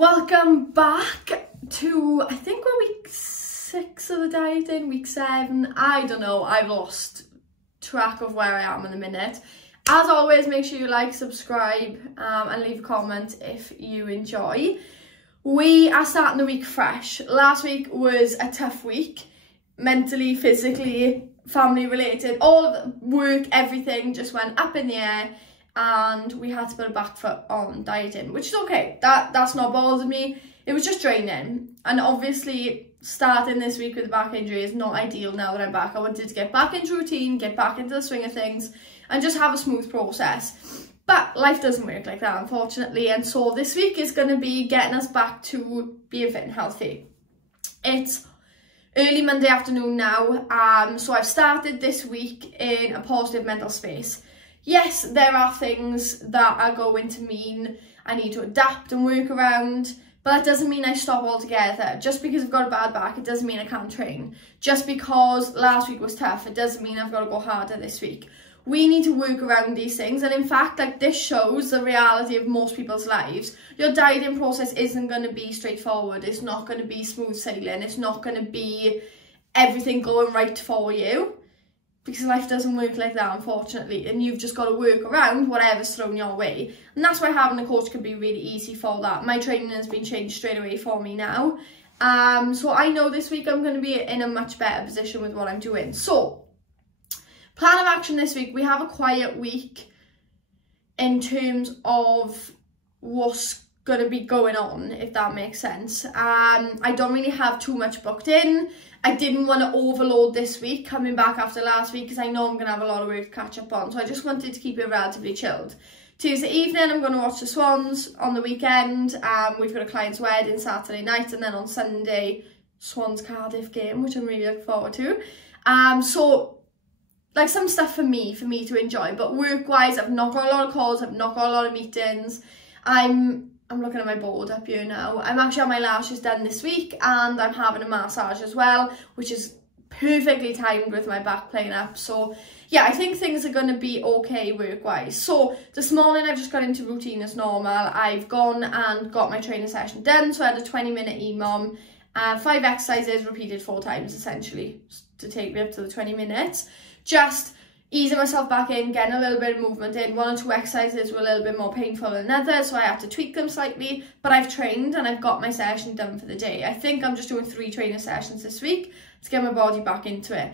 Welcome back to, I think we're week 6 of the dieting, week 7, I don't know, I've lost track of where I am in a minute. As always, make sure you like, subscribe and leave a comment if you enjoy. We are starting the week fresh. Last week was a tough week, mentally, physically, family related, all of the work, everything just went up in the air. And we had to put a back foot on dieting, which is okay. That's not bothered me. It was just draining. And obviously, starting this week with a back injury is not ideal now that I'm back. I wanted to get back into routine, get back into the swing of things, and just have a smooth process. But life doesn't work like that, unfortunately. And so this week is going to be getting us back to being fit and healthy. It's early Monday afternoon now. So I've started this week in a positive mental space. Yes, there are things that are going to mean I need to adapt and work around, but that doesn't mean I stop altogether. Just because I've got a bad back, it doesn't mean I can't train. Just because last week was tough, it doesn't mean I've got to go harder this week. We need to work around these things, and in fact, like, this shows the reality of most people's lives. Your dieting process isn't going to be straightforward. It's not going to be smooth sailing. It's not going to be everything going right for you. Because life doesn't work like that, unfortunately, and you've just got to work around whatever's thrown your way. And that's why having a coach can be really easy for that. My training has been changed straight away for me now. So I know this week I'm going to be in a much better position with what I'm doing. So, plan of action this week. We have a quiet week in terms of what's going to be going on, if that makes sense. I don't really have too much booked in. I didn't want to overload this week coming back after last week because I know I'm going to have a lot of work to catch up on. So I just wanted to keep it relatively chilled. Tuesday evening, I'm going to watch the Swans. On the weekend, we've got a client's wedding Saturday night, and then on Sunday, Swans Cardiff game, which I'm really looking forward to. So, like, some stuff for me to enjoy. But work-wise, I've not got a lot of calls. I've not got a lot of meetings. I'm looking at my board up here now. I'm actually having my lashes done this week, and I'm having a massage as well, which is perfectly timed with my back playing up. So yeah, I think things are going to be okay work-wise. So this morning I've just got into routine as normal. I've gone and got my training session done. So I had a 20-minute EMOM, 5 exercises repeated 4 times essentially to take me up to the 20 minutes. Just easing myself back in, getting a little bit of movement in. 1 or 2 exercises were a little bit more painful than others, so I had to tweak them slightly, but I've trained and I've got my session done for the day. I think I'm just doing 3 training sessions this week to get my body back into it.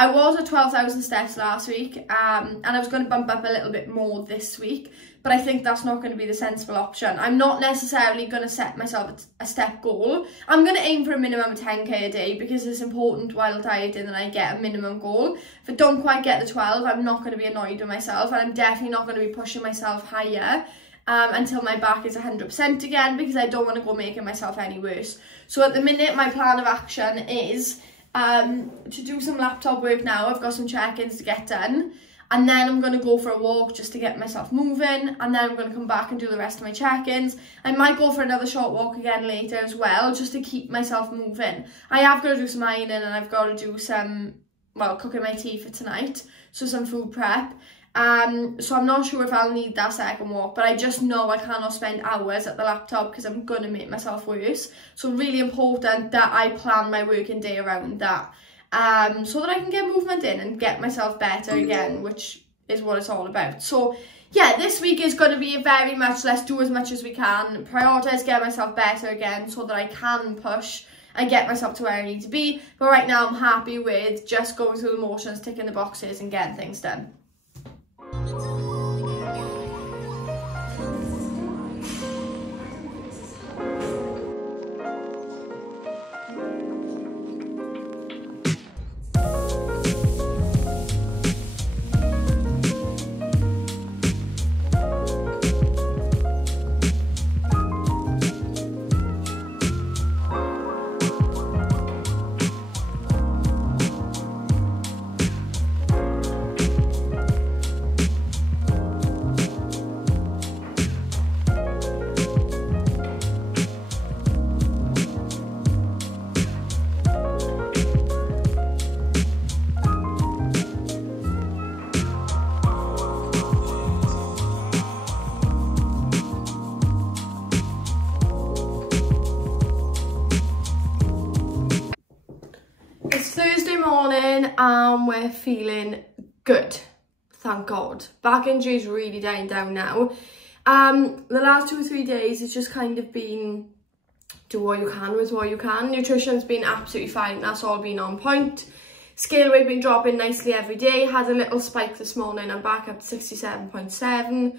I was at 12,000 steps last week, and I was going to bump up a little bit more this week, but I think that's not going to be the sensible option. I'm not necessarily going to set myself a step goal. I'm going to aim for a minimum of 10k a day because it's important while dieting that I get a minimum goal. If I don't quite get the 12, I'm not going to be annoyed with myself, and I'm definitely not going to be pushing myself higher until my back is 100% again, because I don't want to go making myself any worse. So at the minute, my plan of action is to do some laptop work now. I've got some check-ins to get done, and then I'm going to go for a walk just to get myself moving, and then I'm going to come back and do the rest of my check-ins. I might go for another short walk again later as well, just to keep myself moving. I have got to do some ironing, and I've got to do some, well, cooking my tea for tonight, so some food prep. So I'm not sure if I'll need that second walk, but I just know I cannot spend hours at the laptop because I'm going to make myself worse. So really important that I plan my working day around that, so that I can get movement in and get myself better again, which is what it's all about. So yeah, this week is going to be very much let's do as much as we can, prioritise get myself better again so that I can push and get myself to where I need to be. But right now I'm happy with just going through the motions, ticking the boxes and getting things done. morning and we're feeling good, thank God. Back injury is really dying down now. The last 2 or 3 days it's just kind of been do what you can with what you can. Nutrition's been absolutely fine, that's all been on point. Scale weight been dropping nicely every day. Had a little spike this morning, I'm back up to 67.7,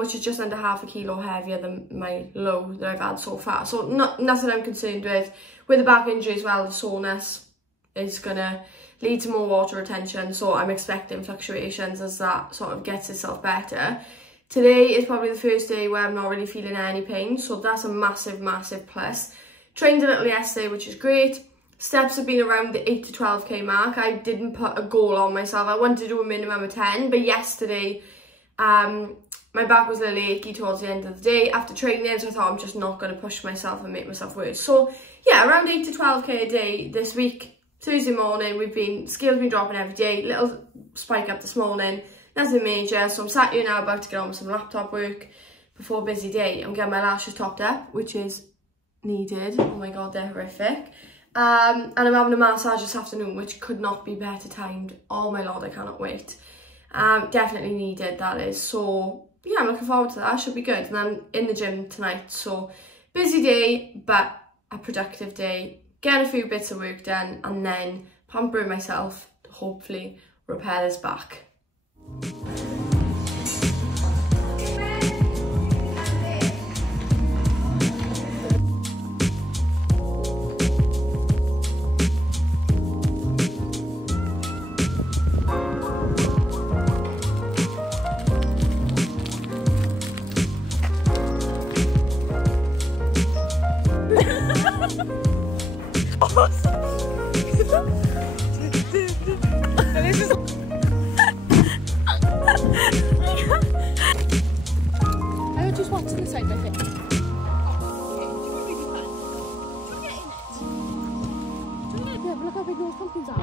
which is just under half a kilo heavier than my low that I've had so far. So nothing I'm concerned with. With the back injury as well, the soreness is gonna lead to more water retention, so I'm expecting fluctuations as that sort of gets itself better. Today is probably the first day where I'm not really feeling any pain, so that's a massive plus. Trained a little yesterday, which is great. Steps have been around the 8 to 12k mark. I didn't put a goal on myself. I wanted to do a minimum of 10, but yesterday my back was a little achy towards the end of the day after training, so I thought I'm just not going to push myself and make myself worse. So yeah, around 8 to 12k a day this week. Thursday morning, scales been dropping every day. Little spike up this morning. Nothing major, so I'm sat here now about to get on with some laptop work before a busy day. I'm getting my lashes topped up, which is needed. Oh my God, they're horrific. And I'm having a massage this afternoon, which could not be better timed. Oh my Lord, I cannot wait. Definitely needed, that is. So yeah, I'm looking forward to that. Should be good. And I'm in the gym tonight, so busy day, but a productive day. Getting a few bits of work done and then pampering myself to hopefully repair this back. I just walk to the side, I think. Yeah, but look how big those pumpkins are.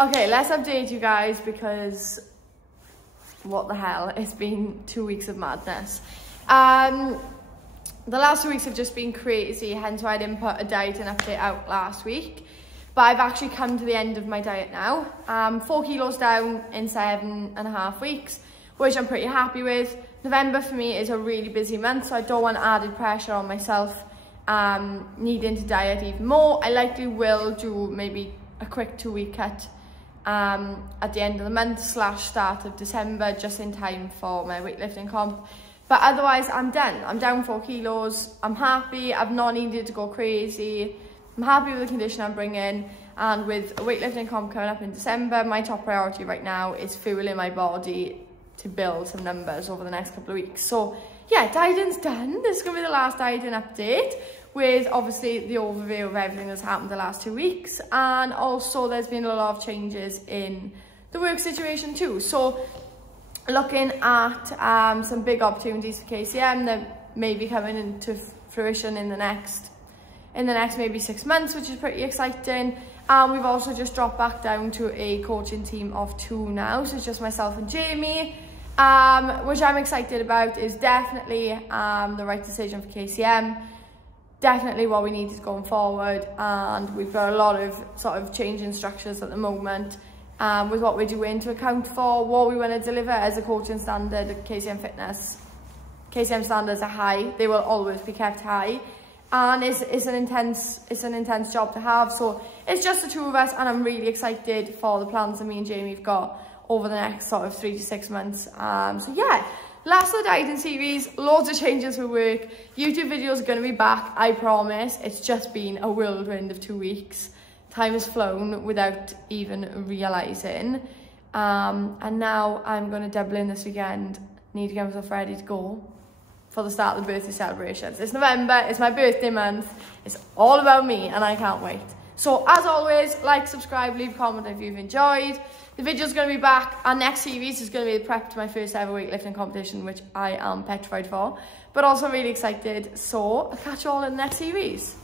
Okay, let's update you guys because what the hell, it's been 2 weeks of madness. The last 2 weeks have just been crazy, hence why I didn't put a diet and update out last week. But I've actually come to the end of my diet now. 4 kilos down in 7.5 weeks, which I'm pretty happy with. November for me is a really busy month, so I don't want added pressure on myself needing to diet even more. I likely will do maybe a quick 2-week cut at the end of the month / start of December, just in time for my weightlifting comp. But otherwise I'm done. I'm down 4 kilos. I'm happy. I've not needed to go crazy. I'm happy with the condition I'm bringing, and with a weightlifting comp coming up in December, my top priority right now is fueling my body to build some numbers over the next couple of weeks. So yeah, dieting's done. This is going to be the last dieting update, with obviously the overview of everything that's happened the last 2 weeks. And also there's been a lot of changes in the work situation too. So looking at some big opportunities for KCM that may be coming into fruition in the next maybe 6 months, which is pretty exciting. We've also just dropped back down to a coaching team of 2 now, so it's just myself and Jamie, which I'm excited about. Is definitely the right decision for KCM, definitely what we needed going forward. And we've got a lot of sort of changing structures at the moment with what we're doing to account for what we want to deliver as a coaching standard at KCM Fitness. KCM standards are high, they will always be kept high, and it's an intense job to have. So it's just the 2 of us, and I'm really excited for the plans that me and Jamie have got over the next sort of 3 to 6 months. So yeah, last of the dieting series, loads of changes for work. YouTube videos are going to be back, I promise. It's just been a whirlwind of 2 weeks. Time has flown without even realising. And now I'm going to Dublin this weekend. Need to get myself ready to go for the start of the birthday celebrations. It's November, it's my birthday month. It's all about me, and I can't wait. So as always, like, subscribe, leave a comment if you've enjoyed. The video's going to be back. Our next series is going to be the prep to my first ever weightlifting competition, which I am petrified for, but also really excited. So I'll catch you all in the next series.